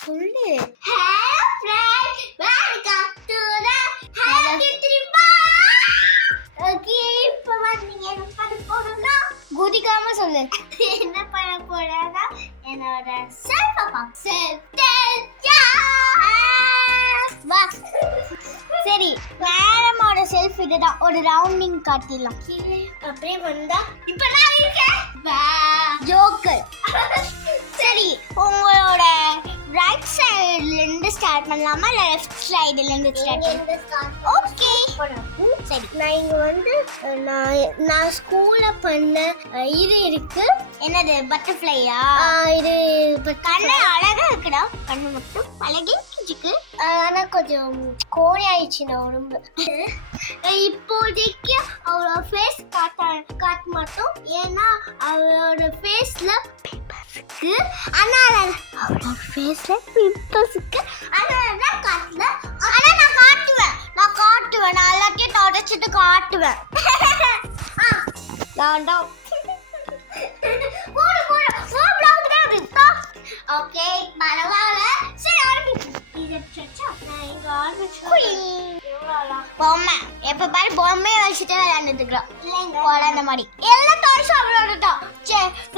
சொல்லு. Hello friends, welcome to the happy ட்ரிப்பா. Okay, இப்போ நீங்க என்ன பண்ண போறீங்கன்னா குதிக்காம சொல்லு. என்ன பண்ண போறேன்னா என்னோட செல்ஃப் வா. சரி, மேடமோட செல்ஃப் இதுதான். ஒரு ரவுண்டிங் காட்டிடலாம். கீழே அப்படியே வந்தா இப்போ நான் இருக்கேன். வா ஜோக்கர். சரி, உங்களோட ரைட் சைடுல இருந்து ஸ்டார்ட் பண்ணலாமா இல்ல லெஃப்ட் சைடுல இருந்து ஸ்டார்ட் பண்ணலாம்? ஓகே. சரி, நான் இங்க வந்து நான் ஸ்கூல்ல பண்ண இது இருக்கு. என்னது பட்டர்ஃப்ளையா? இது கண்ணு அழகா இருக்குடா. கண்ணு மட்டும் அழகே கிச்சுக்கு. ஆனா கொஞ்சம் கோழி ஆயிடுச்சு நான் உடம்பு. இப்போதைக்கு அவரோட ஃபேஸ் காட்ட மாட்டோம், ஏன்னா அவரோட ஃபேஸ்ல பிம்பிள்ஸ்க்கு, அதனால அவரோட ஃபேஸ்ல பிம்பிள்ஸ்க்கு அதனால காட்டல. ஆனா நான் காட்டுவேன். நான் எல்லாத்தையும் தொடச்சிட்டு காட்டுவேன். நான் தான் ஓகே, பரவாயில்ல. சரி, ஆரம்பிப்போம். இது சச்சா நான் இங்க ஆரம்பிச்சேன். பொம்மை எப்ப பாரு பொம்மையை வச்சுட்டு விளையாண்டுட்டு இருக்கிறோம். இல்லைங்க, குழந்தை மாதிரி எல்லா டாய்ஸும் அவளோட தான்.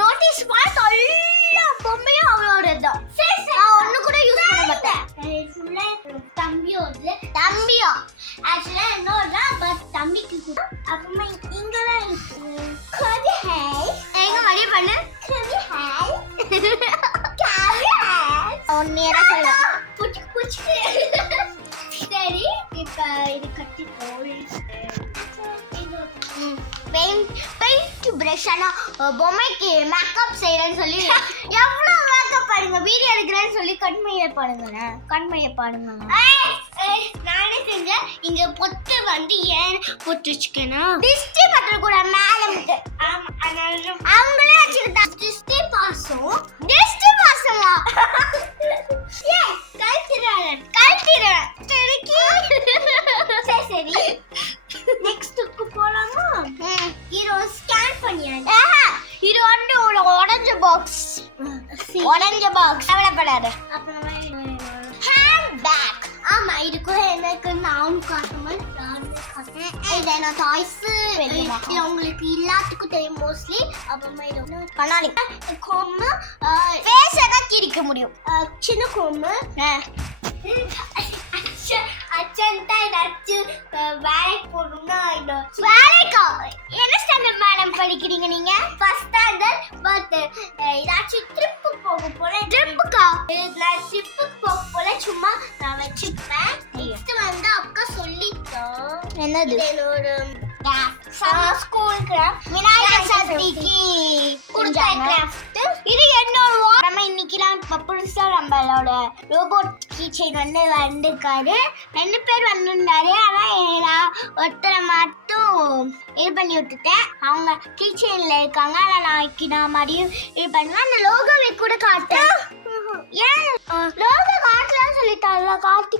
நோட்டீஸ் பார்த்து எல்லா பொம்மையும் அவளோட தான். நான் ஒண்ணு கூட யூஸ் பண்ண மாட்டேன். தம்பியா ஆக்சுவலா என்னோட பட் தம்பிக்கு கூட. அப்புறமா இங்கெல்லாம் இருக்கு. கவி ஹாய் எங்க மடிய பண்ணு. கவி ஹாய் கவி ஹாய் ஒன்னேரா சொல்ல. புடி புடி. சரி, இப்ப இது கட்டி போடு. Paint brush. ஆனா பொம்மைக்கு மேக்கப் செய்யறேன்னு சொல்லி எவ்வளவு மேக்கப் பாருங்க. வீடியோ எடுக்கிறேன்னு சொல்லி கண்மையை பாடுங்க. நானே செஞ்சேன். இங்க பொட்டு வந்து ஏன் பொட்டு வச்சுக்கணும்? திஷ்டி பற்ற கூட மேடம்க்கு. ஆமா, அதனால அவங்களே வச்சுக்கிட்டா. திருஷ்டி பாசம். திஷ்டி பாசமா? ஏன் கழுத்துறாரு? கழட்டிடுவேன். சரி, நெக்ஸ்ட்க்கு போலாமா? ஹீரோ ஸ்கேன் பண்ணியாச்சு. இது வந்து ஒரு உடஞ்ச பாக்ஸ். கவலைப்படாத. அப்புறமா ஹேண்ட் பேக். ஆமா, இது கூட எனக்கு நான் காட்டுமா? இது என்ன டாய்ஸ்? இது உங்களுக்கு எல்லாத்துக்கும் தெரியும் மோஸ்ட்லி. அப்புறமா இது ஒன்று கண்ணாடி. கொம்பு, ஃபேஸ் தான் கிழிக்க முடியும். சின்ன கொம்பு. அச்சன்டா ஏதாச்சும் வேலைக்கு போகணும்னா வேலைக்கா? என்ன ஸ்டாண்டர்ட் மேடம் படிக்கிறீங்க நீங்க? First standard. பட் ஏதாச்சும் ட்ரிப்பு போக போறேன். ட்ரிப்புக்கா? நான் ட்ரிப்புக்கு போக போல சும்மா நான் வச்சுப்பேன். நெக்ஸ்ட் வந்து அக்கா சொல்லிட்டோம். என்னது? என்னோட ஸ்கூல் கிராஃப்ட் விநாயகர் சதுர்த்திக்கு கொடுத்த கிராஃப்ட். இது என்னோட நம்ம இன்னைக்குலாம் புதுசா நம்மளோட ரோபோட் கீச்சைன் வந்து வந்திருக்காரு. 2 பேர் வந்திருந்தாரு. ஆனா நான் ஒருத்தரை மட்டும் இது பண்ணி விட்டுட்டேன். அவங்க கீச்சைன்ல இருக்காங்க. ஆனா நான் மறுபடியும் இது பண்ணுவேன். அந்த லோகோவை கூட காட்டேன். ஏன் லோகோ காட்டலன்னு சொல்லிட்டால? காட்டி